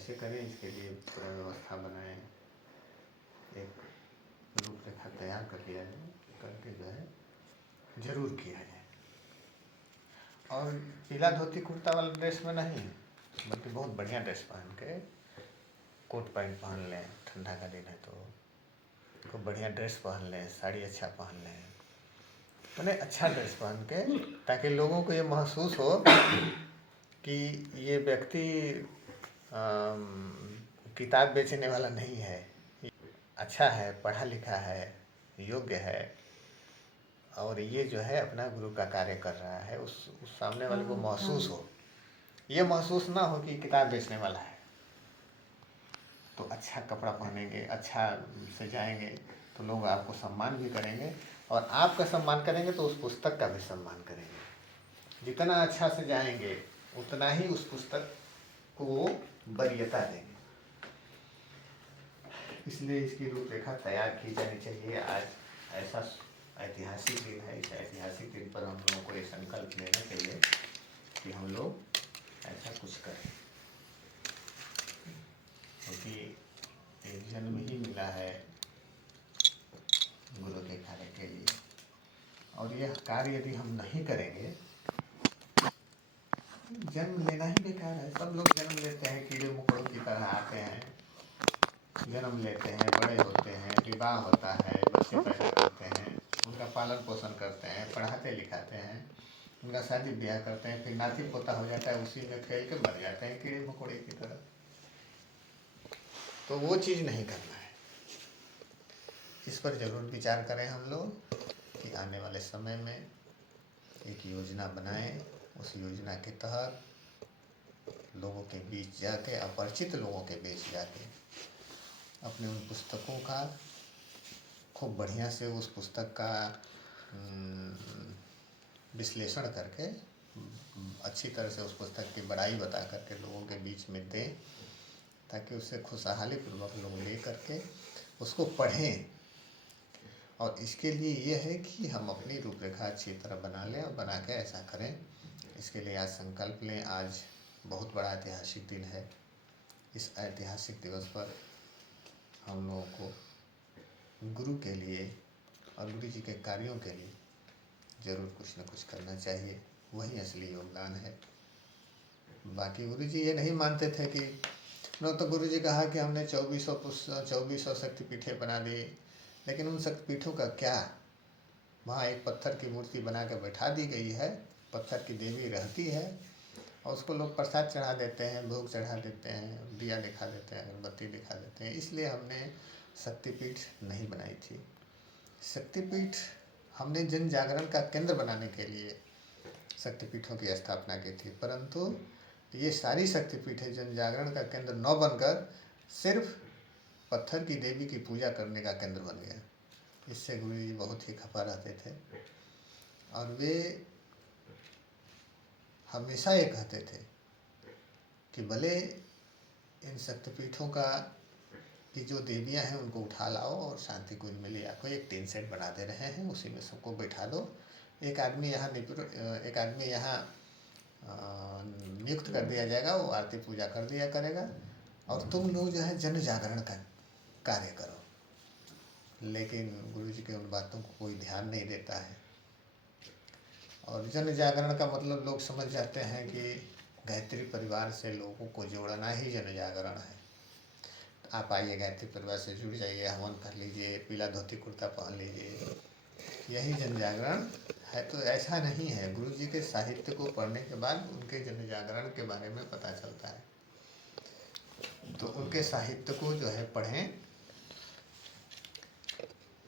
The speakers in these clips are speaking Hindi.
कैसे करें, इसके लिए पूरा व्यवस्था बनाएं, एक रूपरेखा तैयार कर लिया जाए, करके जो है जरूर किया जाए। और पीला धोती कुर्ता वाला ड्रेस में नहीं, बल्कि बहुत बढ़िया ड्रेस पहन के, कोट पैंट पहन लें, ठंडा का दिन है तो खूब बढ़िया ड्रेस पहन लें, साड़ी अच्छा पहन लें, मैंने अच्छा ड्रेस पहन के, ताकि लोगों को ये महसूस हो कि ये व्यक्ति किताब बेचने वाला नहीं है, अच्छा है, पढ़ा लिखा है, योग्य है, और ये जो है अपना गुरु का कार्य कर रहा है। उस सामने वाले को महसूस हो, ये महसूस ना हो कि किताब बेचने वाला है। तो अच्छा कपड़ा पहनेंगे, अच्छा से जाएंगे तो लोग आपको सम्मान भी करेंगे, और आपका सम्मान करेंगे तो उस पुस्तक का भी सम्मान करेंगे। जितना अच्छा से जाएंगे उतना ही उस पुस्तक को वरीयता देंगे। इसलिए इसकी रूपरेखा तैयार की जानी चाहिए। आज ऐसा ऐतिहासिक दिन है, इस ऐतिहासिक दिन पर हम लोगों को ये संकल्प लेना चाहिए कि हम लोग ऐसा कुछ करें, क्योंकि एक जन्म ही मिला है गुरु के कार्य के लिए, और यह कार्य यदि हम नहीं करेंगे, जन्म लेना ही बेकार है। सब लोग जन्म लेते हैं, कीड़े मकोड़ों की तरह आते हैं, जन्म लेते हैं, बड़े होते हैं, विवाह होता है, बच्चे पैदा करते हैं, उनका पालन पोषण करते हैं, पढ़ाते लिखाते हैं, उनका शादी ब्याह करते हैं, फिर नाती पोता हो जाता है, उसी में खेल के मर जाते हैं कीड़े मकोड़े की तरह। तो वो चीज़ नहीं करना है। इस पर जरूर विचार करें हम लोग कि आने वाले समय में एक योजना बनाएं, उस योजना के तहत लोगों के बीच जाके, अपरिचित लोगों के बीच जाके अपने उन पुस्तकों का खूब बढ़िया से उस पुस्तक का विश्लेषण करके अच्छी तरह से उस पुस्तक की बड़ाई बता करके लोगों के बीच में दें, ताकि उसे खुशहाली पूर्वक लोग ले करके उसको पढ़ें। और इसके लिए ये है कि हम अपनी रूपरेखा अच्छी तरह बना लें, और बना के ऐसा करें। इसके लिए आज संकल्प लें। आज बहुत बड़ा ऐतिहासिक दिन है। इस ऐतिहासिक दिवस पर हम लोगों को गुरु के लिए और गुरु जी के कार्यों के लिए ज़रूर कुछ न कुछ करना चाहिए। वही असली योगदान है। बाकी गुरु जी ये नहीं मानते थे कि न, तो गुरु जी कहा कि हमने 2400 शक्तिपीठें बना दी, लेकिन उन शक्तिपीठों का क्या? वहाँ एक पत्थर की मूर्ति बना के बैठा दी गई है, पत्थर की देवी रहती है, और उसको लोग प्रसाद चढ़ा देते हैं, भोग चढ़ा देते हैं, दिया दिखा देते हैं, अगरबत्ती दिखा देते हैं। इसलिए हमने शक्तिपीठ नहीं बनाई थी। शक्तिपीठ हमने जन जागरण का केंद्र बनाने के लिए शक्तिपीठों की स्थापना की थी, परंतु ये सारी शक्तिपीठें जन जागरण का केंद्र न बनकर सिर्फ पत्थर की देवी की पूजा करने का केंद्र बन गया। इससे गुरु जी बहुत ही खफा रहते थे, और वे हमेशा ये कहते थे कि भले इन शक्तिपीठों का की जो देवियां हैं उनको उठा लाओ और शांति कुंज में ले आको, एक टीन सेट बना दे रहे हैं, उसी में सबको बैठा दो। एक आदमी यहाँ नियुक्त कर दिया जाएगा, वो आरती पूजा कर दिया करेगा, और तुम लोग जो है जन जागरण का कार्य करो। लेकिन गुरु जी के उन बातों को कोई ध्यान नहीं देता है, और जन जागरण का मतलब लोग समझ जाते हैं कि गायत्री परिवार से लोगों को जोड़ना ही जन जागरण है। आप आइए, गायत्री परिवार से जुड़ जाइए, हवन कर लीजिए, पीला धोती कुर्ता पहन लीजिए, यही जन जागरण है। तो ऐसा नहीं है। गुरु जी के साहित्य को पढ़ने के बाद उनके जन जागरण के बारे में पता चलता है। तो उनके साहित्य को जो है पढ़ें,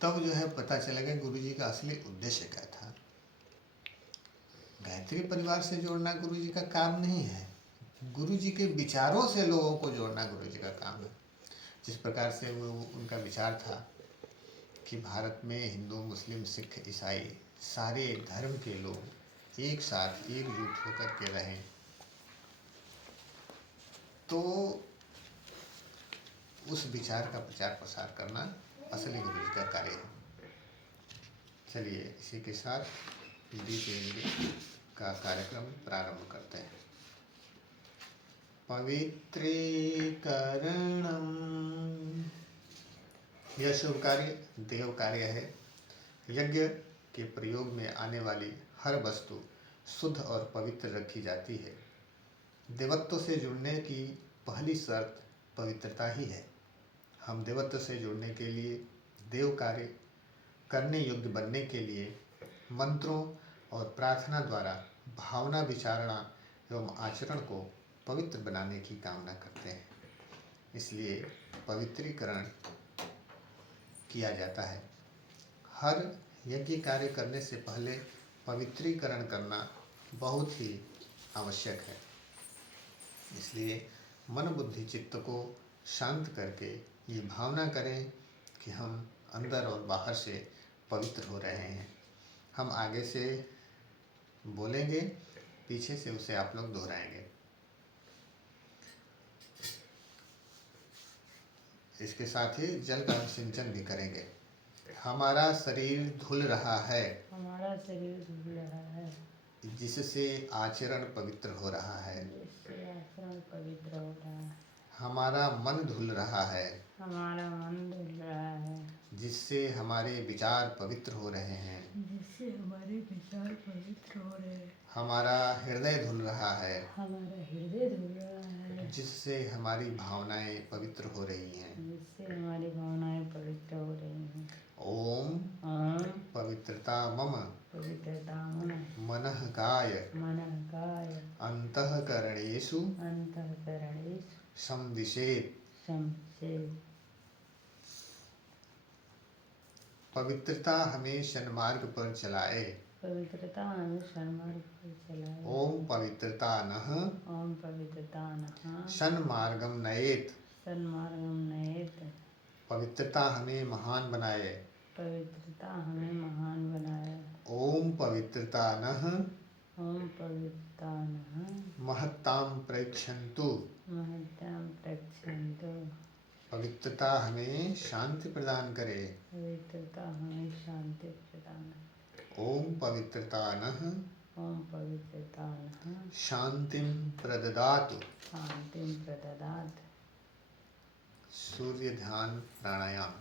तब जो है पता चलेगा गुरु जी का असली उद्देश्य क्या था। गायत्री परिवार से जोड़ना गुरु जी का काम नहीं है। गुरु जी के विचारों से लोगों को जोड़ना गुरु जी का काम है। जिस प्रकार से वो उनका विचार था कि भारत में हिंदू, मुस्लिम, सिख, ईसाई सारे धर्म के लोग एक साथ एकजुट होकर के रहें, तो उस विचार का प्रचार प्रसार करना असली गुरु जी का कार्य है। चलिए, इसी के साथ हिंदी के का कार्यक्रम प्रारंभ करते हैं। पवित्रीकरणम्। यह शुभ कार्य देव कार्य है। यज्ञ के प्रयोग में आने वाली हर वस्तु शुद्ध और पवित्र रखी जाती है। देवत्व से जुड़ने की पहली शर्त पवित्रता ही है। हम देवत्व से जुड़ने के लिए, देव कार्य करने योग्य बनने के लिए मंत्रों और प्रार्थना द्वारा भावना, विचारणा एवं आचरण को पवित्र बनाने की कामना करते हैं। इसलिए पवित्रीकरण किया जाता है। हर यज्ञ कार्य करने से पहले पवित्रीकरण करना बहुत ही आवश्यक है। इसलिए मन, बुद्धि, चित्त को शांत करके ये भावना करें कि हम अंदर और बाहर से पवित्र हो रहे हैं। हम आगे से बोलेंगे, पीछे से उसे आप लोग दोहराएंगे। इसके साथ ही जल का सिंचन भी करेंगे। हमारा शरीर धुल रहा है, हमारा शरीर धुल रहा है, जिससे आचरण पवित्र हो रहा है। जिससे आचरण पवित्र हो रहा है। हमारा मन धुल रहा है, हमारा मन धुल रहा है, जिससे हमारे विचार पवित्र हो रहे हैं। जिससे हमारे विचार पवित्र हो रहे हैं। हमारा हृदय धुल रहा है, हमारा हृदय धुल रहा है, जिससे हमारी भावनाएं पवित्र हो रही हैं। जिससे हमारी भावनाएं पवित्र हो रही हैं। ओम ओम पवित्रता मम पवित्रता मम मनः काय मनः काय अंतःकरणेषु अंतःकरणेषु संविशेत्। संविशेत्। पवित्रता हमें सन्मार्ग पर चलाए। पवित्रता हमें सन्मार्ग पर चलाए। ओम पवित्रता नः ओम पवित्रता नः सन्मार्गम नयेत्। सन्मार्गम नयेत्। पवित्रता हमें महान बनाए। पवित्रता हमें महान बनाए। ओम पवित्रता नः ओम पवित्रता नः महत्ताम प्रेक्षन्तु। महत्ताम प्रेक्षन्तु। पवित्रता हमें शांति प्रदान करे। पवित्रता हमें शांति प्रदान करे। ओम पवित्रता नः ओम पवित्रता नः शांतिं प्रददातु। शांतिं प्रददातु। सूर्य ध्यान प्राणायाम।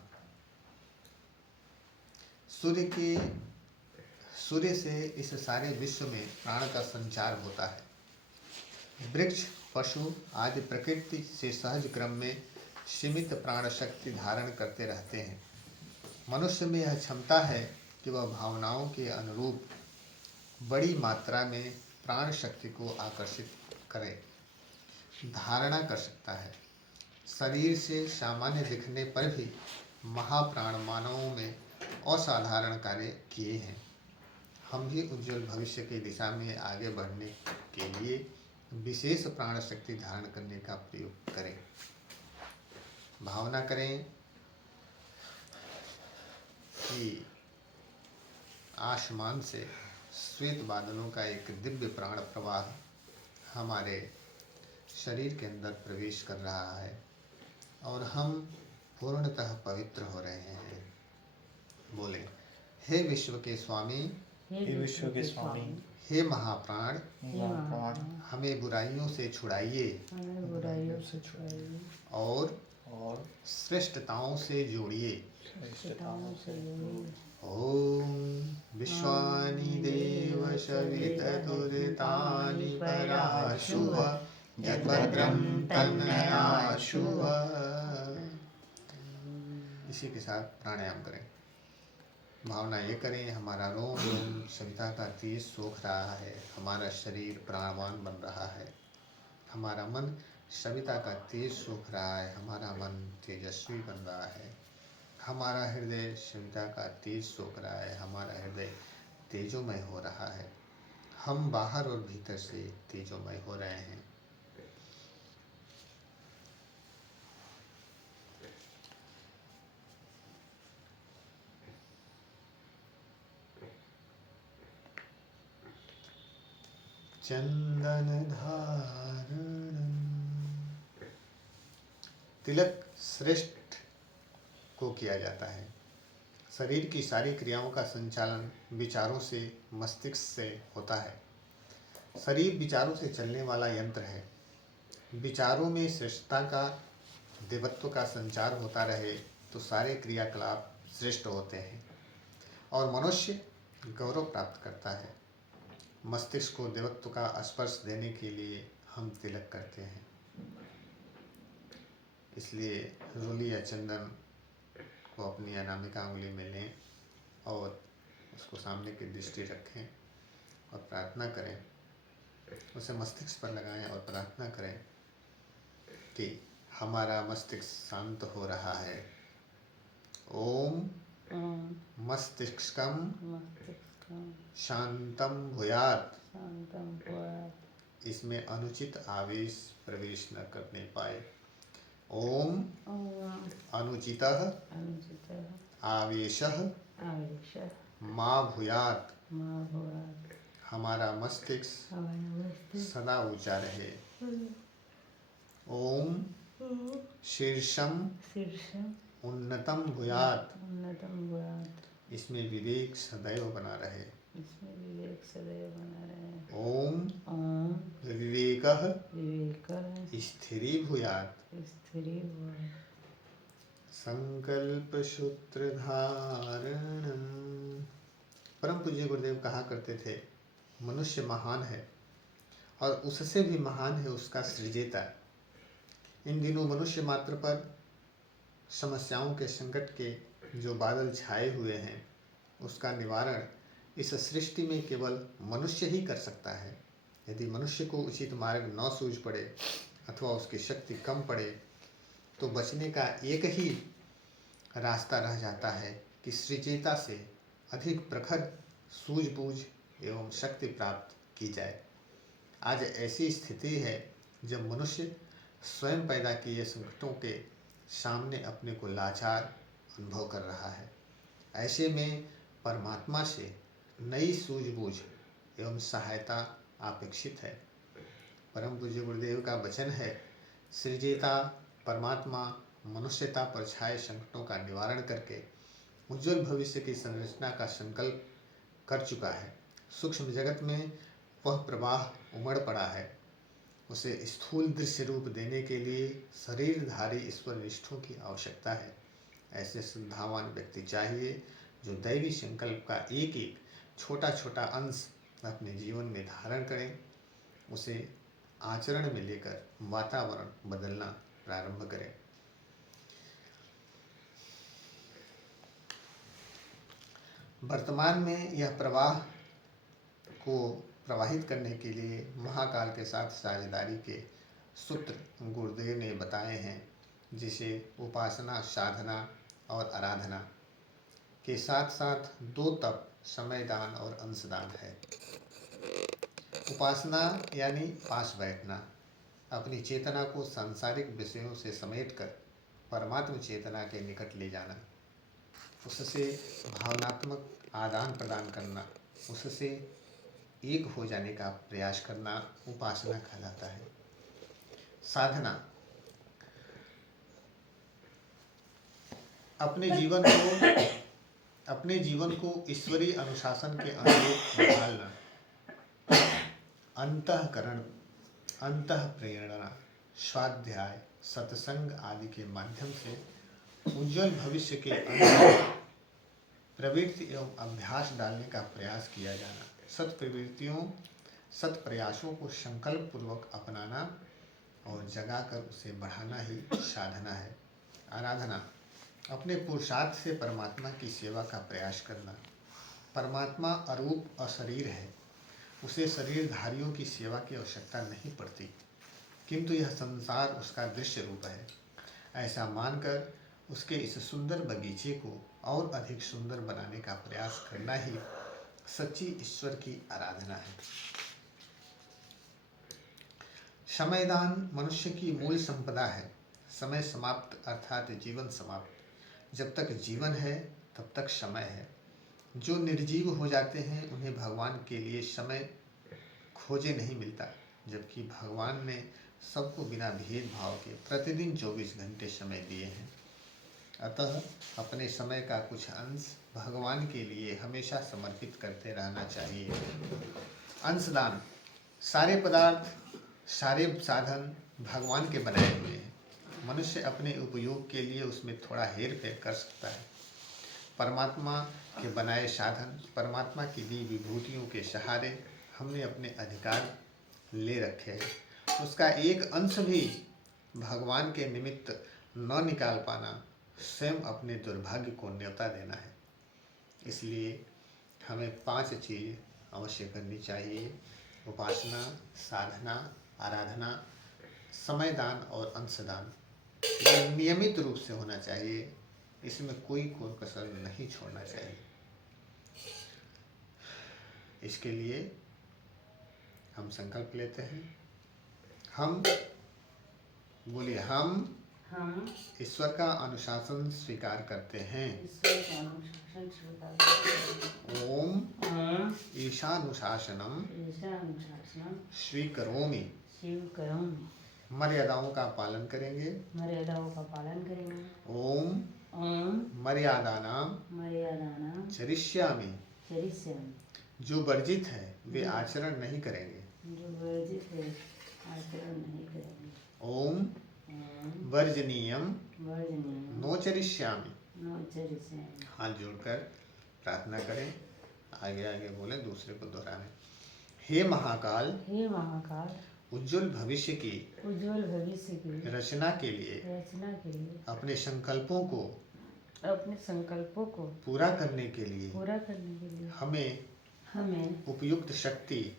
सूर्य से इस सारे विश्व में प्राण का संचार होता है। वृक्ष, पशु आदि प्रकृति से सहज क्रम में सीमित प्राण शक्ति धारण करते रहते हैं। मनुष्य में यह क्षमता है कि वह भावनाओं के अनुरूप बड़ी मात्रा में प्राण शक्ति को आकर्षित करे, धारणा कर सकता है। शरीर से सामान्य दिखने पर भी महाप्राण मानवों में असाधारण कार्य किए हैं। हम भी उज्जवल भविष्य की दिशा में आगे बढ़ने के लिए विशेष प्राण शक्ति धारण करने का प्रयोग करें। भावना करें कि आसमान से श्वेत बादलों का एक दिव्य प्राण प्रवाह हमारे शरीर के अंदर प्रवेश कर रहा है और हम पूर्णतः पवित्र हो रहे हैं। बोले, हे विश्व के स्वामी, हे विश्व के स्वामी, हे महाप्राण, हे महाप्राण, हमें बुराइयों से छुड़ाइए, हमें बुराइयों से छुड़ाइए और श्रेष्ठताओं से जोड़िए। श्रेष्ठताओं से जोड़िए। ओम विश्वानि देव सविततुर्तानि पराशुभ यद्भद्रं तन्नयाशुभ। इसी के साथ प्राणायाम करें। भावना ये करें, हमारा रोम रोम सविता का तेज सोख रहा है, हमारा शरीर प्राणवान बन रहा है, हमारा मन सविता का तेज सोख रहा है, हमारा मन तेजस्वी बन रहा है, हमारा हृदय सविता का तेज सोख रहा है, हमारा हृदय तेजोमय हो रहा है, हम बाहर और भीतर से तेजोमय हो रहे हैं। चंदन धारणम। तिलक श्रेष्ठ को किया जाता है। शरीर की सारी क्रियाओं का संचालन विचारों से, मस्तिष्क से होता है। शरीर विचारों से चलने वाला यंत्र है। विचारों में श्रेष्ठता का, देवत्व का संचार होता रहे तो सारे क्रियाकलाप श्रेष्ठ होते हैं और मनुष्य गौरव प्राप्त करता है। मस्तिष्क को देवत्व का स्पर्श देने के लिए हम तिलक करते हैं। इसलिए रोली या चंदन को अपनी अनामिका उंगली में लें और उसको सामने की दृष्टि रखें और प्रार्थना करें, उसे मस्तिष्क पर लगाएं और प्रार्थना करें कि हमारा मस्तिष्क शांत हो रहा है। ओम मस्तिष्कम शांतम भूयात्। इसमें अनुचित आवेश प्रवेश न करने पाए। ओम अनुचितः आवेशः मा भूयात्। हमारा मस्तिष्क सदा ऊंचा रहे। ओम शीर्षम उन्नतम भूयात्। इसमें विवेक सदैव बना रहे। ओम विवेकः स्थिरीभूयात्। संकल्प सूत्र धारण। परम पूज्य गुरुदेव कहा करते थे, मनुष्य महान है और उससे भी महान है उसका सृजेता। इन दिनों मनुष्य मात्र पर समस्याओं के संकट के जो बादल छाए हुए हैं, उसका निवारण इस सृष्टि में केवल मनुष्य ही कर सकता है। यदि मनुष्य को उचित मार्ग न सूझ पड़े अथवा उसकी शक्ति कम पड़े तो बचने का एक ही रास्ता रह जाता है कि सृजेता से अधिक प्रखर सूझबूझ एवं शक्ति प्राप्त की जाए। आज ऐसी स्थिति है जब मनुष्य स्वयं पैदा किए संकटों के सामने अपने को लाचार अनुभव कर रहा है। ऐसे में परमात्मा से नई सूझबूझ एवं सहायता अपेक्षित है। परम पूज्य गुरुदेव का वचन है, सृजेता परमात्मा मनुष्यता पर छाए संकटों का निवारण करके उज्जवल भविष्य की संरचना का संकल्प कर चुका है। सूक्ष्म जगत में वह प्रवाह उमड़ पड़ा है। उसे स्थूल दृश्य रूप देने के लिए शरीरधारी ईश्वर निष्ठों की आवश्यकता है। ऐसे श्रद्धावान व्यक्ति चाहिए जो दैवी संकल्प का एक एक छोटा छोटा अंश अपने जीवन में धारण करें, उसे आचरण में लेकर वातावरण बदलना प्रारंभ करें। वर्तमान में यह प्रवाह को प्रवाहित करने के लिए महाकाल के साथ साझेदारी के सूत्र गुरुदेव ने बताए हैं, जिसे उपासना, साधना और आराधना के साथ साथ दो तप, समयदान और अंशदान है। उपासना यानी पास बैठना, अपनी चेतना को सांसारिक विषयों से समेटकर परमात्म चेतना के निकट ले जाना, उससे भावनात्मक आदान प्रदान करना, उससे एक हो जाने का प्रयास करना उपासना कहलाता है। साधना अपने जीवन को ईश्वरीय अनुशासन के अनुरूप ढालना, अंतःकरण, अंतःप्रेरणा, स्वाध्याय, सत्संग आदि के माध्यम से उज्जवल भविष्य के अंदर प्रवृत्ति एवं अभ्यास डालने का प्रयास किया जाना, सत प्रवृत्तियों, सत प्रयासों को संकल्प पूर्वक अपनाना और जगाकर उसे बढ़ाना ही साधना है। आराधना अपने पुरुषार्थ से परमात्मा की सेवा का प्रयास करना। परमात्मा अरूप अशरीर है, उसे शरीरधारियों की सेवा की आवश्यकता नहीं पड़ती, किंतु यह संसार उसका दृश्य रूप है। ऐसा मानकर उसके इस सुंदर बगीचे को और अधिक सुंदर बनाने का प्रयास करना ही सच्ची ईश्वर की आराधना है। समयदान मनुष्य की मूल संपदा है। समय समाप्त अर्थात जीवन समाप्त। जब तक जीवन है तब तक समय है। जो निर्जीव हो जाते हैं उन्हें भगवान के लिए समय खोजे नहीं मिलता, जबकि भगवान ने सबको बिना भेदभाव के प्रतिदिन 24 घंटे समय दिए हैं। अतः अपने समय का कुछ अंश भगवान के लिए हमेशा समर्पित करते रहना चाहिए। अंशदान सारे पदार्थ सारे साधन भगवान के बनाए हुए हैं। मनुष्य अपने उपयोग के लिए उसमें थोड़ा हेर फेर कर सकता है। परमात्मा के बनाए साधन, परमात्मा की दी विभूतियों के सहारे हमने अपने अधिकार ले रखे हैं। उसका एक अंश भी भगवान के निमित्त न निकाल पाना स्वयं अपने दुर्भाग्य को न्योता देना है। इसलिए हमें 5 चीज़ अवश्य करनी चाहिए: उपासना, साधना, आराधना, समयदान और अंशदान। ये नियमित रूप से होना चाहिए, इसमें कोई कसर नहीं छोड़ना चाहिए। इसके लिए हम संकल्प लेते हैं। हम बोलिए, हम ईश्वर का अनुशासन स्वीकार करते हैं। ओम ईशानुशासनम स्वीकरोमि। मर्यादाओं का पालन करेंगे। ओम मर्यादानाम चरिष्यामि। जो वर्जित है वे आचरण नहीं करेंगे। ओम वर्जनीयम नो चरिष्यामि। हाथ जोड़कर प्रार्थना करें, आगे आगे बोले, दूसरे को दोहराएं। हे महाकाल, उज्जवल भविष्य की रचना के लिए अपने संकल्पों को पूरा करने के लिए हमें उपयुक्त शक्ति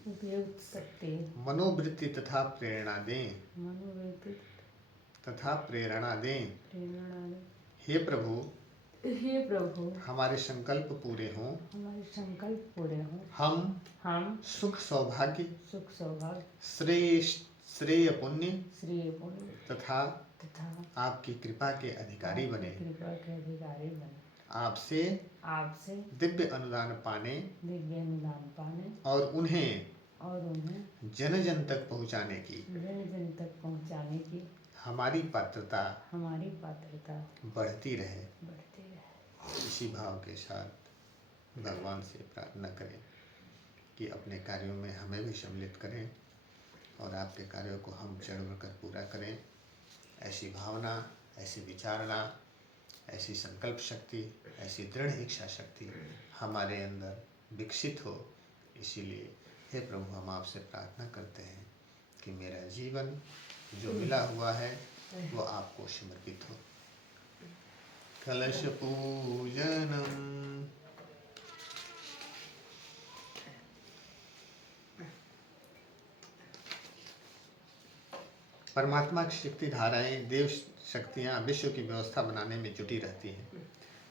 मनोवृत्ति तथा प्रेरणा दें। हे प्रभु, हमारे संकल्प पूरे हों। हम सुख सौभाग्य श्रेय पुण्य तथा आपकी कृपा के अधिकारी बने। आपसे दिव्य अनुदान पाने और उन्हें जन जन तक पहुँचाने की हमारी पात्रता बढ़ती रहे। इसी भाव के साथ भगवान से प्रार्थना करें कि अपने कार्यों में हमें भी सम्मिलित करें और आपके कार्यों को हम चढ़ कर पूरा करें। ऐसी भावना, ऐसी विचारणा, ऐसी संकल्प शक्ति, ऐसी दृढ़ इच्छा शक्ति हमारे अंदर विकसित हो। इसीलिए हे प्रभु, हम आपसे प्रार्थना करते हैं कि मेरा जीवन जो मिला हुआ है वो आपको समर्पित हो। कलश पूजनम। परमात्मा की शक्ति धाराएं, देव शक्तियाँ विश्व की व्यवस्था बनाने में जुटी रहती हैं।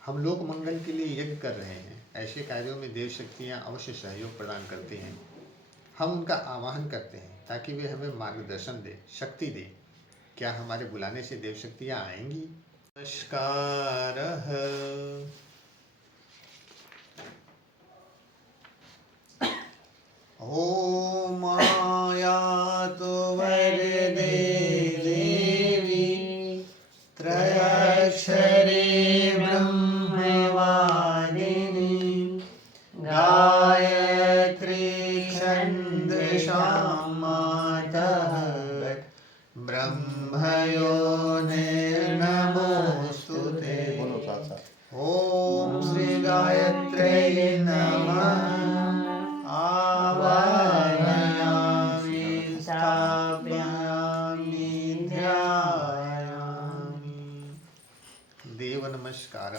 हम लोक मंगल के लिए यज्ञ कर रहे हैं। ऐसे कार्यों में देव शक्तियाँ अवश्य सहयोग प्रदान करती हैं। हम उनका आवाहन करते हैं ताकि वे हमें मार्गदर्शन दे, शक्ति दे। क्या हमारे बुलाने से देव शक्तियाँ आएंगी? नमस्कार। ओम मायातु वरदे देवी त्रयक्षरे ब्रह्मवादिनी गायत्री छन्दसां मातः ब्रह्मयोनिर्नमोऽस्तुते। ओम श्री गायत्र्यै नमः। आवाहयामि, स्थापयामि, ध्यायामि। देव नमस्कार।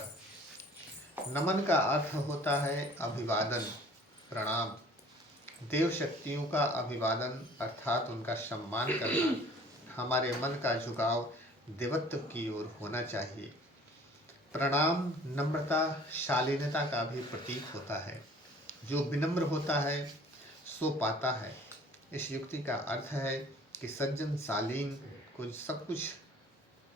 नमन का अर्थ होता है अभिवादन, प्रणाम। देव शक्तियों का अभिवादन अर्थात उनका सम्मान करना। हमारे मन का झुकाव देवत्व की ओर होना चाहिए। प्रणाम नम्रता, शालीनता का भी प्रतीक होता है। जो विनम्र होता है सो पाता है। इस युक्ति का अर्थ है कि सज्जन शालीन को सब कुछ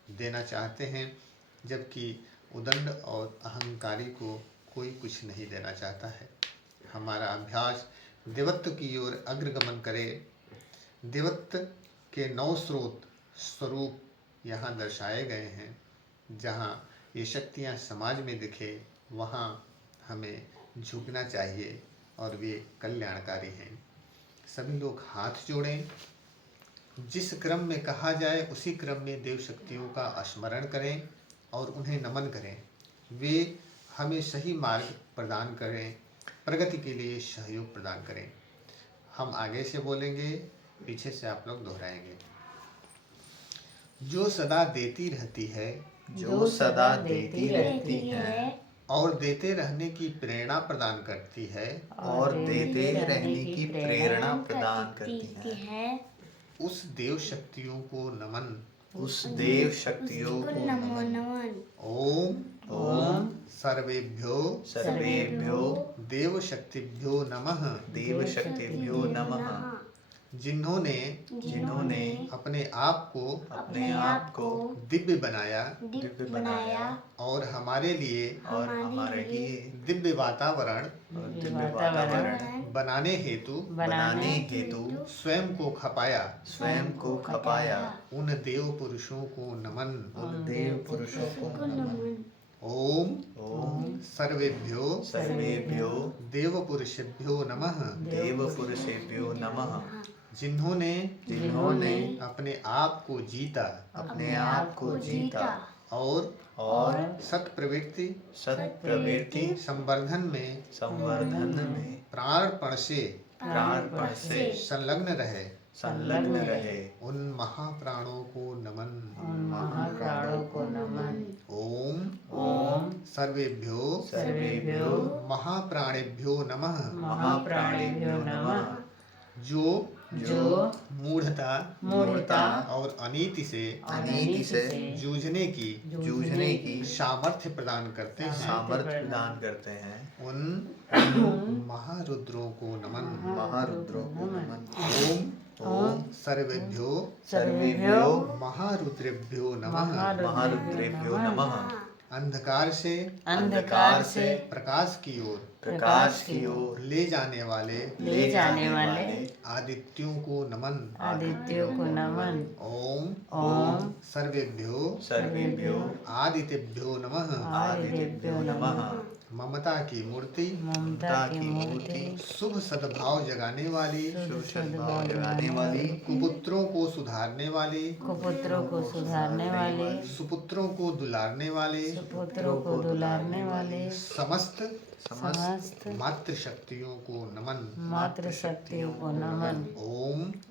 देना चाहते हैं, जबकि उदंड और अहंकारी को कोई कुछ नहीं देना चाहता है। हमारा अभ्यास देवत्व की ओर अग्रगमन करे। देवत्व के 9 स्वरूप यहाँ दर्शाए गए हैं। जहाँ ये शक्तियाँ समाज में दिखे वहाँ हमें झुकना चाहिए और वे कल्याणकारी हैं। सभी लोग हाथ जोड़ें जिस क्रम में कहा जाए उसी क्रम में देव शक्तियों का स्मरण करें और उन्हें नमन करें। वे हमें सही मार्ग प्रदान करें, प्रगति के लिए सहयोग प्रदान करें। हम आगे से बोलेंगे, पीछे से आप लोग दोहराएंगे। जो सदा देती रहती है जो सदा देती रहती है और देते रहने की प्रेरणा प्रदान करती है, और देते रहने की प्रेरणा प्रदान करती है, उस देव शक्तियों को नमन। उस देव शक्तियों को नमन। ओम ओम सर्वेभ्यो सर्वेभ्यो देव शक्तिभ्यो नमः। देव शक्तिभ्यो नमः। जिन्होंने अपने आप को दिव्य बनाया और हमारे लिए दिव्य वातावरण बनाने हेतु स्वयं को खपाया। उन देव पुरुषों को नमन। ओम सर्वेभ्यो देव पुरुषेभ्यो नमः। जिन्होंने अपने आप को जीता और सत प्रवृत्ति संवर्धन में प्राणपण से संलग्न रहे। उन महाप्राणों को नमन। ओम सर्वेभ्यो महाप्राणेभ्यो नमः। जो मूढ़ता और अनीति से जूझने की सामर्थ्य प्रदान करते हैं। उन महारुद्रों को नमन। ओम सर्वेभ्यो महारुद्रेभ्यो नमः। अंधकार से प्रकाश की ओर ले जाने वाले आदित्यों को नमन। ओम सर्वेभ्यो आदित्यभ्यो नमः। ममता की मूर्ति शुभ सद्भाव जगाने वाली कुपुत्रों को सुधारने वाली सुपुत्रों को दुलारने वाले समस्त मातृशक्तियों को नमन।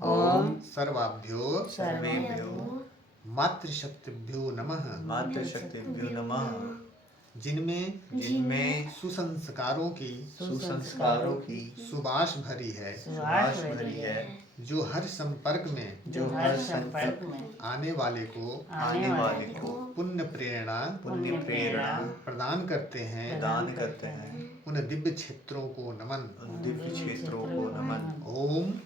ओम सर्वाभ्यो मातृशक्तिभ्यो नमः। जिनमें सुसंस्कारों की सुबास भरी है, जो हर संपर्क में आने वाले को पुण्य प्रेरणा प्रदान करते हैं। उन दिव्य क्षेत्रों को नमन।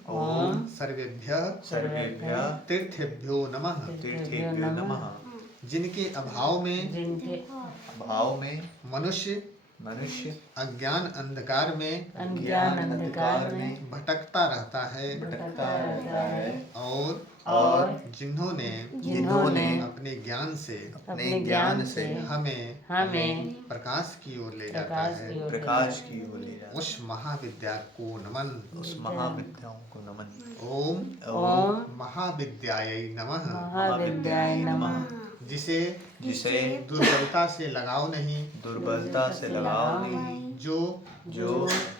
ओम सर्वेभ्यः तीर्थेभ्यो नमः। जिनके अभाव में मनुष्य अज्ञान अंधकार में भटकता रहता है और जिन्होंने अपने ज्ञान से हमें प्रकाश की ओर ले जाता है। उस महाविद्या को नमन। ओम महाविद्यायै नमः। जिसे दुर्बलता से लगाव नहीं, जो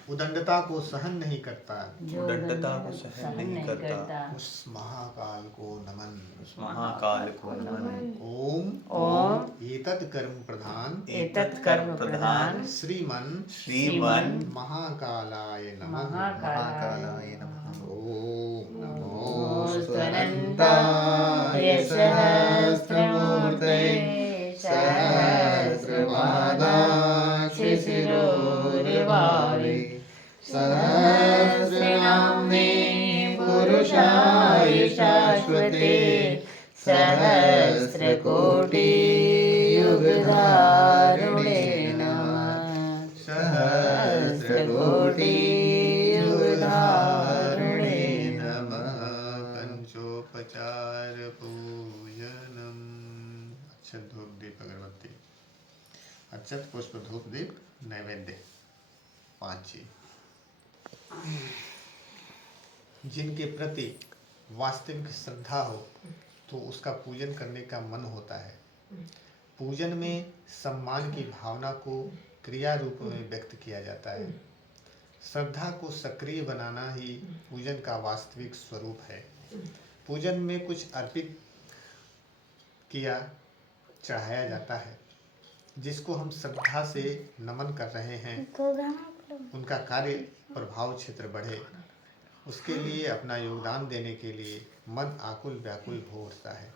उदंडता को सहन नहीं करता, उस महाकाल को नमन। ओम एतत् कर्म प्रधान श्रीमन महाकालाय नमः। ओम नमो स्वनन्ताय सहस्रमूर्तये सहस्रपादाक्षि शिरोर्वारि सहस्रनाम्ने पुरुषाय शाश्वते सहस्रकोटियुगधारिणे नमः। सहस्रकोटियुगधारिणे नमः। पंचोपचार पूजनम। अक्षत धूप दीप अगरबत्ती, अक्षत पुष्प धूप दीप नैवेद्य 5 चीज। जिनके प्रति वास्तविक श्रद्धा हो तो उसका पूजन करने का मन होता है। पूजन में सम्मान की भावना को क्रिया रूप में व्यक्त किया जाता है। श्रद्धा को सक्रिय बनाना ही पूजन का वास्तविक स्वरूप है। पूजन में कुछ अर्पित किया चढ़ाया जाता है जिसको हम श्रद्धा से नमन कर रहे हैं। उनका कार्य प्रभाव क्षेत्र बढ़े, उसके लिए अपना योगदान देने के लिए मन आकुल व्याकुल हो उठता है।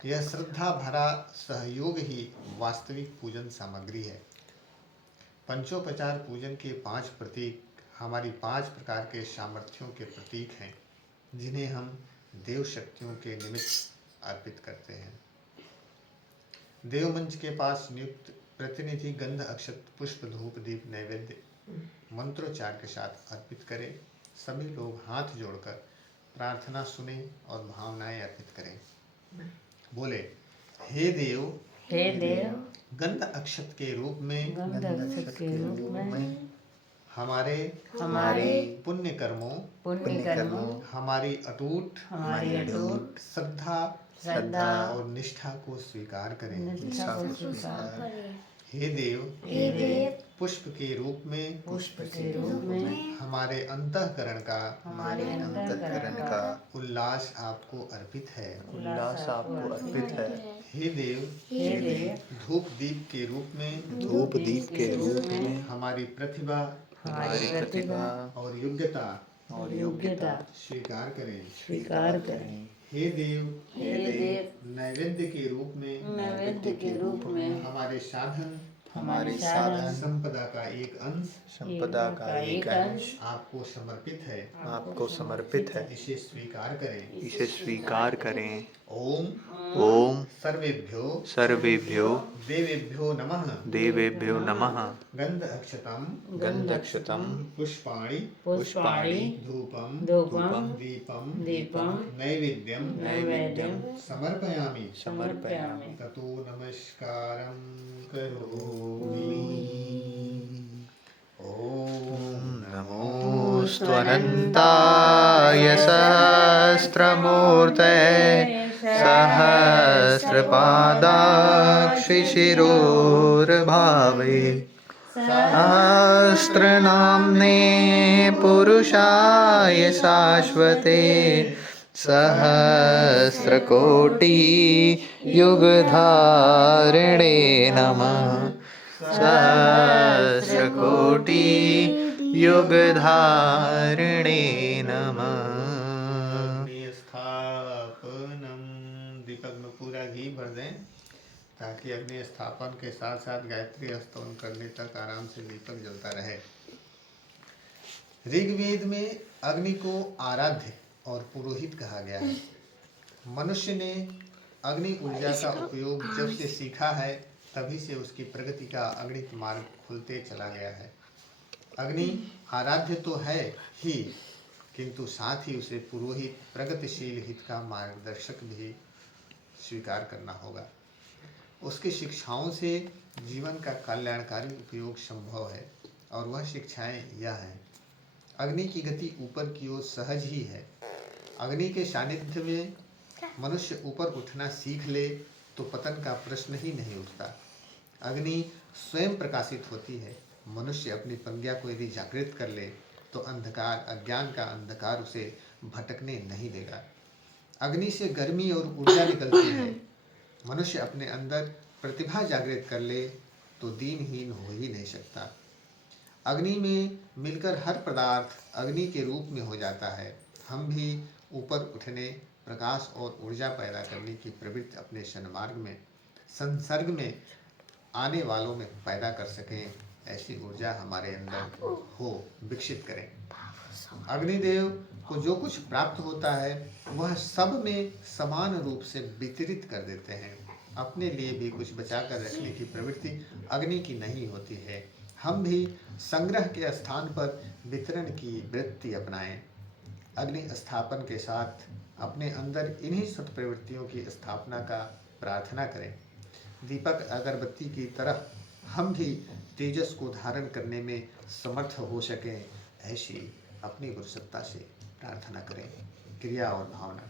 यह श्रद्धा भरा सहयोग ही वास्तविक पूजन सामग्री है। पंचोपचार पूजन के 5 प्रतीक हमारी 5 प्रकार के सामर्थ्यों के प्रतीक हैं, जिन्हें हम देव शक्तियों के निमित्त अर्पित करते हैं। देव मंच के पास नियुक्त प्रतिनिधि गंध अक्षत पुष्प धूप दीप नैवेद्य मंत्रोच्चार के साथ अर्पित करें। सभी लोग हाथ जोड़कर प्रार्थना सुने और भावनाएं अर्पित करें। बोले, हे देव गंध अक्षत के रूप में हमारे पुण्य कर्मों हमारी अटूट श्रद्धा और निष्ठा को स्वीकार करें। हे देव पुष्प के रूप में हमारे अंतःकरण का उल्लास आपको अर्पित है। हे देव धूप दीप के रूप में हमारी प्रतिभा और योग्यता स्वीकार करें। हे देव नैवेद्य के रूप में हमारे साधन संपदा का एक अंश आपको समर्पित है। इसे स्वीकार करें। ओम सर्वेभ्यो देवेभ्यो नमः। गंध अक्षतम पुष्पाणि धूपम दीपम नैवेद्यम समर्पयामि। ततो नमस्कारं करोमि। ओम नमोऽस्तु अनन्ताय सहस्रमूर्तये सहस्रपादाक्षिशिरोर्भावे सहस्रनाम्ने पुरुषाय शाश्वते सहस्रकोटि युगधारिणे नमः। सहस्रकोटि युगधारिणे नमः। स्थापनम दीपक में पूरा घी भर दें ताकि अग्नि स्थापन के साथ साथ गायत्री स्तवन करने तक आराम से दीपक जलता रहे। ऋग्वेद में अग्नि को आराध्य और पुरोहित कहा गया है। मनुष्य ने अग्नि ऊर्जा का उपयोग जब से सीखा है तभी से उसकी प्रगति का अगणित मार्ग खुलते चला गया है। अग्नि आराध्य तो है ही, किंतु साथ ही उसे पुरोहित प्रगतिशील हित का मार्गदर्शक भी स्वीकार करना होगा। उसकी शिक्षाओं से जीवन का कल्याणकारी उपयोग संभव है और वह शिक्षाएं यह हैं। अग्नि की गति ऊपर की ओर सहज ही है। अग्नि के सानिध्य में मनुष्य ऊपर उठना सीख ले तो पतन का प्रश्न ही नहीं उठता। अग्नि स्वयं प्रकाशित होती है। मनुष्य अपनी प्रज्ञा को यदि जागृत कर ले तो अंधकार अज्ञान का अंधकार उसे भटकने नहीं देगा। अग्नि से गर्मी और ऊर्जा निकलती है। मनुष्य अपने अंदर प्रतिभा जागृत कर ले तो दीनहीन हो ही नहीं सकता। अग्नि में मिलकर हर पदार्थ अग्नि के रूप में हो जाता है। हम भी ऊपर उठने, प्रकाश और ऊर्जा पैदा करने की प्रवृत्ति अपने संसर्ग में आने वालों में पैदा कर सकें, ऐसी ऊर्जा हमारे अंदर हो, विकसित करें। अग्निदेव को जो कुछ प्राप्त होता है वह सब में समान रूप से वितरित कर देते हैं। अपने लिए भी कुछ बचाकर रखने की प्रवृत्ति अग्नि की नहीं होती है। हम भी संग्रह के स्थान पर वितरण की वृत्ति अपनाएं। अग्नि स्थापन के साथ अपने अंदर इन्हीं सत्प्रवृत्तियों की स्थापना का प्रार्थना करें। दीपक अगरबत्ती की तरह हम भी तेजस को धारण करने में समर्थ हो सकें, ऐसी अपनी गुरुसत्ता से प्रार्थना करें। क्रिया और भावना।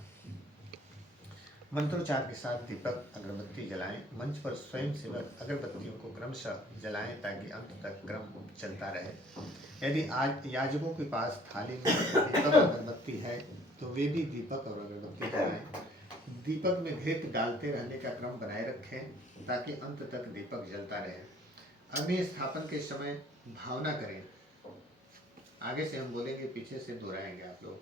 मंत्रोच्चार के साथ दीपक अगरबत्ती जलाएं। मंच पर स्वयं सेवक अगरबत्तियों को क्रमशः जलाएं ताकि अंत तक क्रम चलता रहे। यदि आज याजकों के पास थाली में दीपक अगरबत्ती है तो वे भी दीपक और अगरबत्ती जलाएं। दीपक में घृत डालते रहने का क्रम बनाए रखें ताकि अंत तक दीपक जलता रहे। अग्नि स्थापन के समय भावना करें। आगे से हम बोलेंगे, पीछे से दोहराएंगे आप लोग।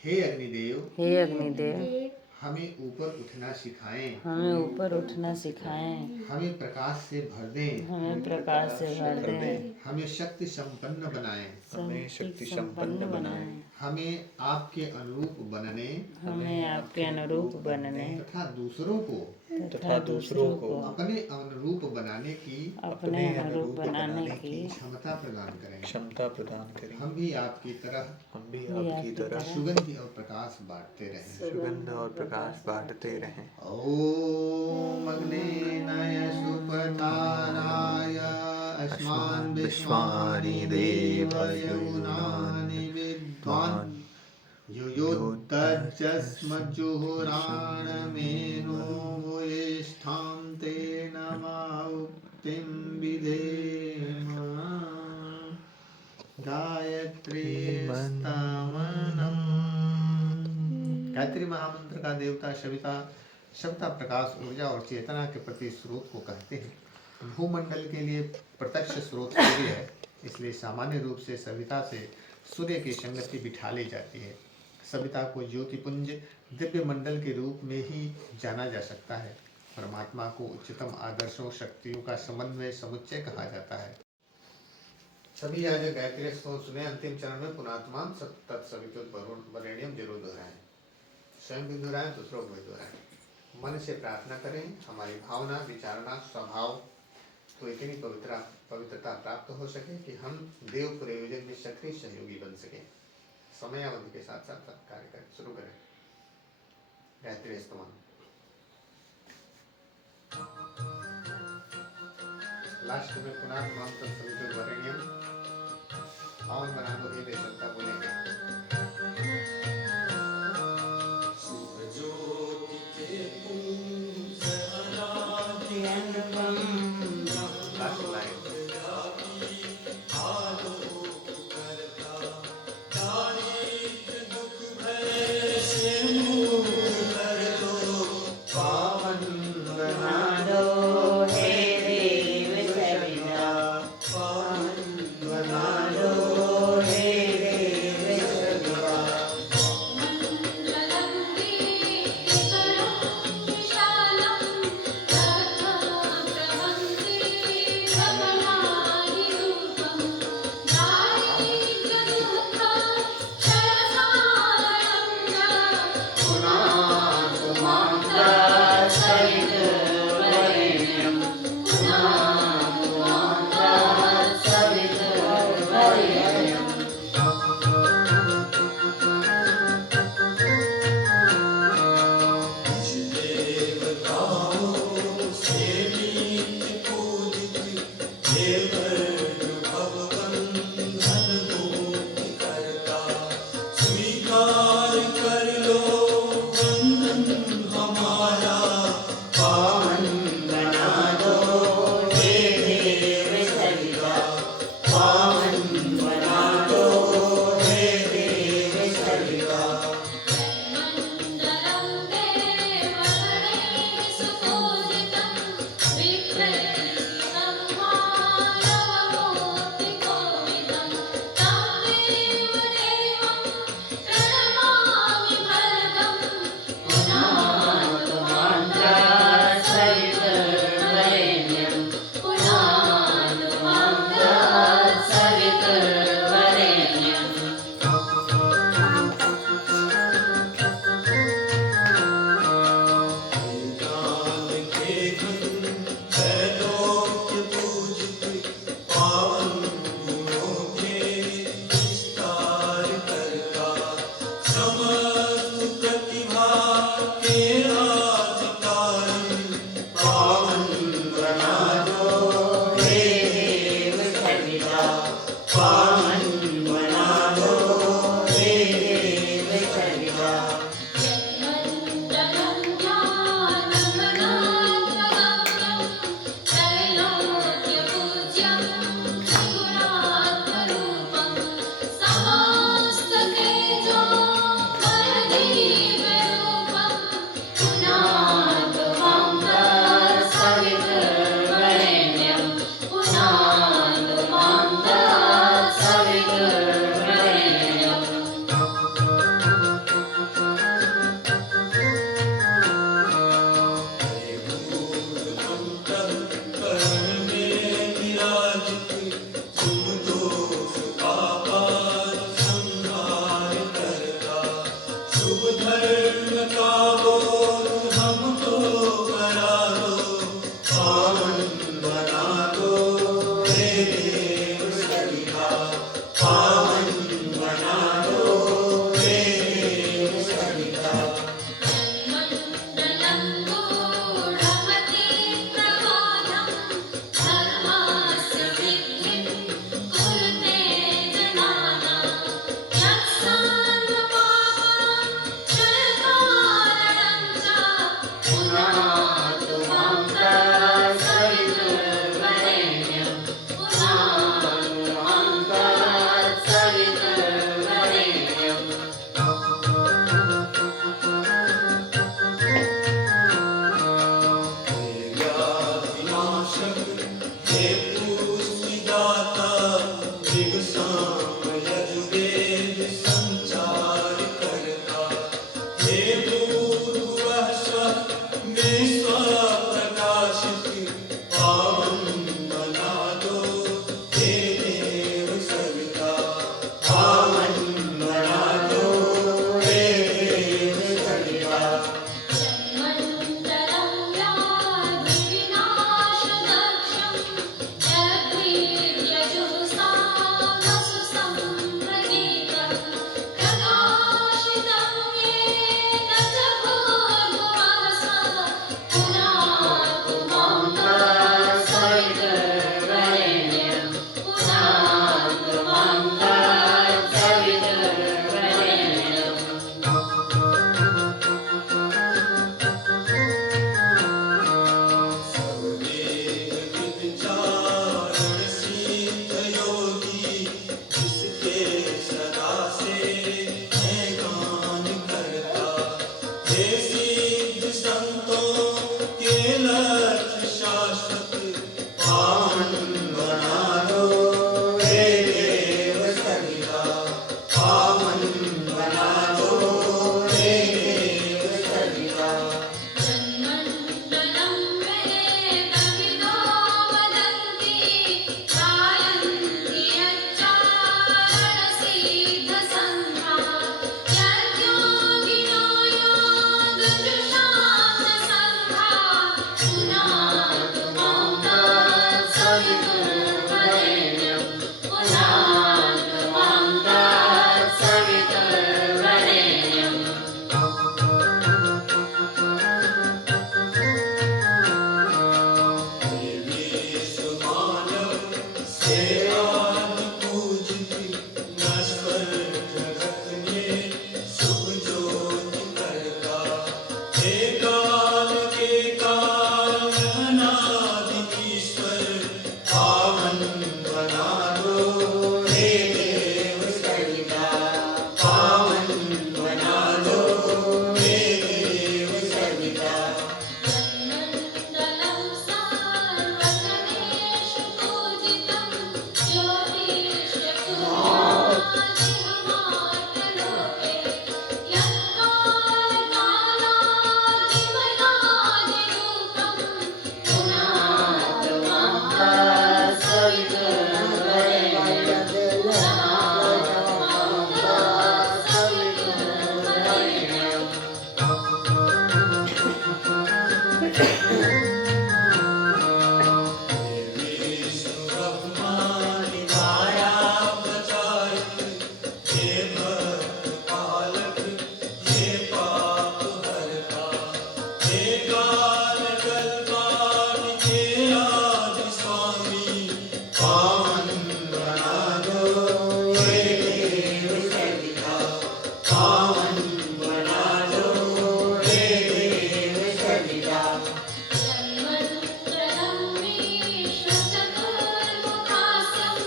हे अग्निदेव, हे अग्निदेव, हमें ऊपर उठना सिखाएं। हमें ऊपर उठना सिखाएं। हमें प्रकाश से भर दें। हमें प्रकाश से भर दें। हमें शक्ति संपन्न बनाएं। हमें शक्ति संपन्न बनाएं। हमें आपके अनुरूप बनने, हमें आपके अनुरूप बनने तथा दूसरों को अपने अनुरूप बनाने की क्षमता प्रदान करें। हम भी आपकी तरह सुगंध और प्रकाश बांटते रहें। ओम अग्नेनाय सुपथानाय अस्मान् विश्वानि देवयुनानि विद्वान् युयुद्धस्मज्जुहुराणमेनो भूयिष्ठां ते नमोक्तिं विधेम। गायत्री महामंत्र का देवता सविता प्रकाश, ऊर्जा और चेतना के प्रति स्रोत को कहते हैं। भूमंडल के लिए प्रत्यक्ष स्रोत सूर्य है, इसलिए सामान्य रूप से सविता से सूर्य की संगति बिठा ली जाती है। सविता को ज्योतिपुंज दिव्य मंडल के रूप में ही जाना जा सकता है। परमात्मा को उच्चतम आदर्शों शक्तियों का समन्वय समुच्चय कहा जाता है। सभी याजक गायत्री स्तोत्र सुने। अंतिम चरण में पुनात्मान तत्सवितुर्वरेण्यम जरूर दोहराएं। स्वयं भी दोहराएं, दूसरों को भी दोहराएं। मन से प्रार्थना करें, हमारी भावना, विचारना, स्वभाव को इतनी पवित्रता प्राप्त हो सके कि हम देव प्रयोजन में सक्रिय सहयोगी बन सके। समय अवधि के साथ साथ कार्य करें। शुरू करें गायत्री स्तोत्र। लास्ट में पुनात्मान तत्सवितुर्वरेण्यम पावन बना दो, हे देवता बोलेंगे। Last line. सिद्ध संतों के लक्ष्य शाश्वत पावन बना दो हे देव सविता पावन बना दो हे देव सविता जन्मण्डलं वेदविदो वदन्ति गायन्ति यच्चारणसिद्धसन्धा यद्योगिनो योगजुषान्तसङ्घा पुनातु मां तत्सवितुर्वरेण्यं पुनातु मां तत्सवितुर्वरेण्यम् मानव सेवान पूजति नश्वर जगत में शुभ ज्योति करता हे काल के काल अनादि ईश्वर पावन बना दो हे देव सविता पावन बना दो हे देव सविता जन्मण्डलं सर्वजनेषु पूजितं ज्योतिष्यकुमादिहमार्तलोके यत्कालकालादिमयादिरूपं पुनातु मां तत्सवितुर्वरेण्यं पुनातु मां तत्सवितुर्वरेण्यम् विष्णु ब्रह्मादि माया प्रचारक हे भक्त पालक हे पाप हरता हे काल कल्पादि के आदि स्वामी पावन बना दो हे देव सविता पावन बना दो हे देव सविता जन्मण्डलं विश्वचतुर्मुखास्यं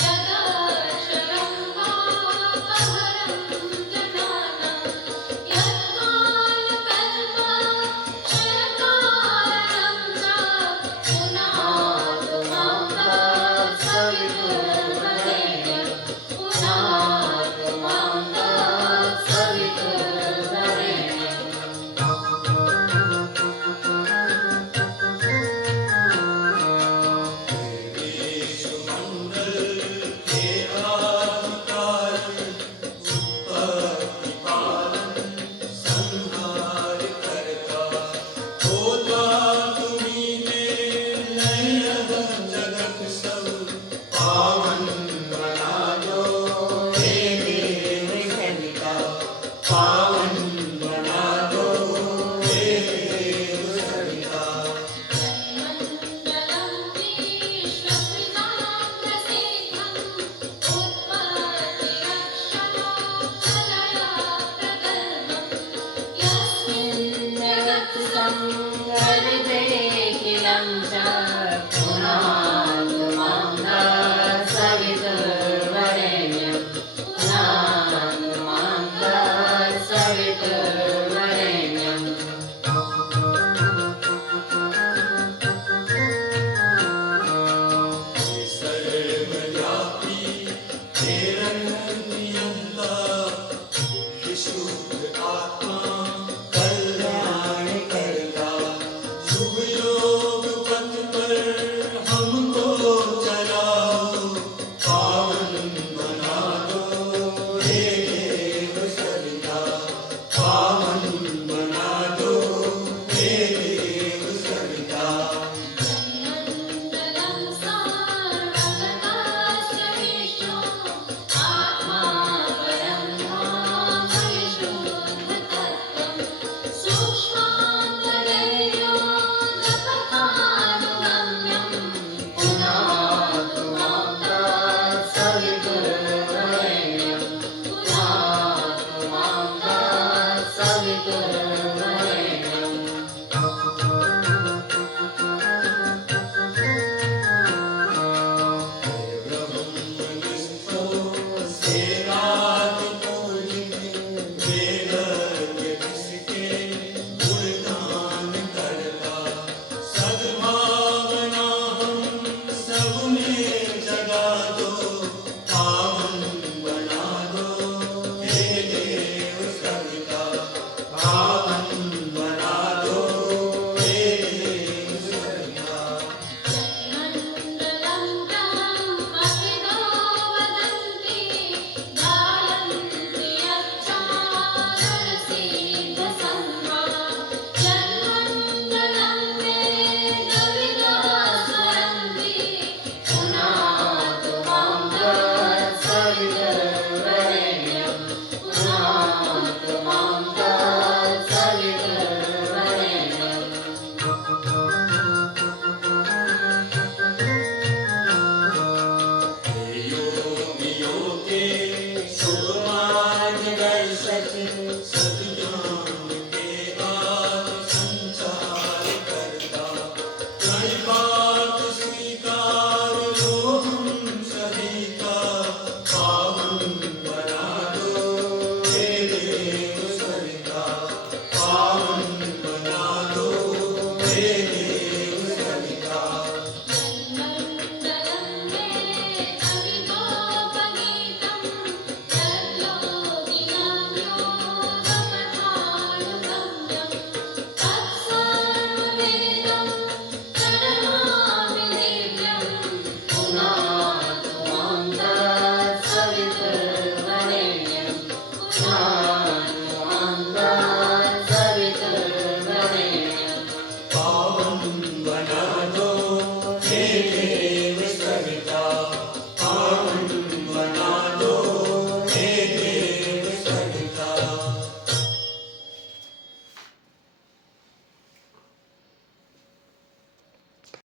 जगक्षरं वापहरं जनानां यत्कालकल्पक्षयकारणं च पुनातु मां तत्सवितुर्वरेण्यं पुनातु मां तत्सवितुर्वरेण्यम् विश्वमंडल के आदिकाल उत्पत्ति पालन संहार करता होता तुम्हीं में लय जगत सब पावन बना दो हे देव सविता पावन बना दो हे देव सविता जन्मण्डलं विश्वस्मितां प्रसिद्धं उत्पत्तिरक्षणोत्तरया प्रगल्भं यस्मिन् जगत्संगर्भेऽखिलं च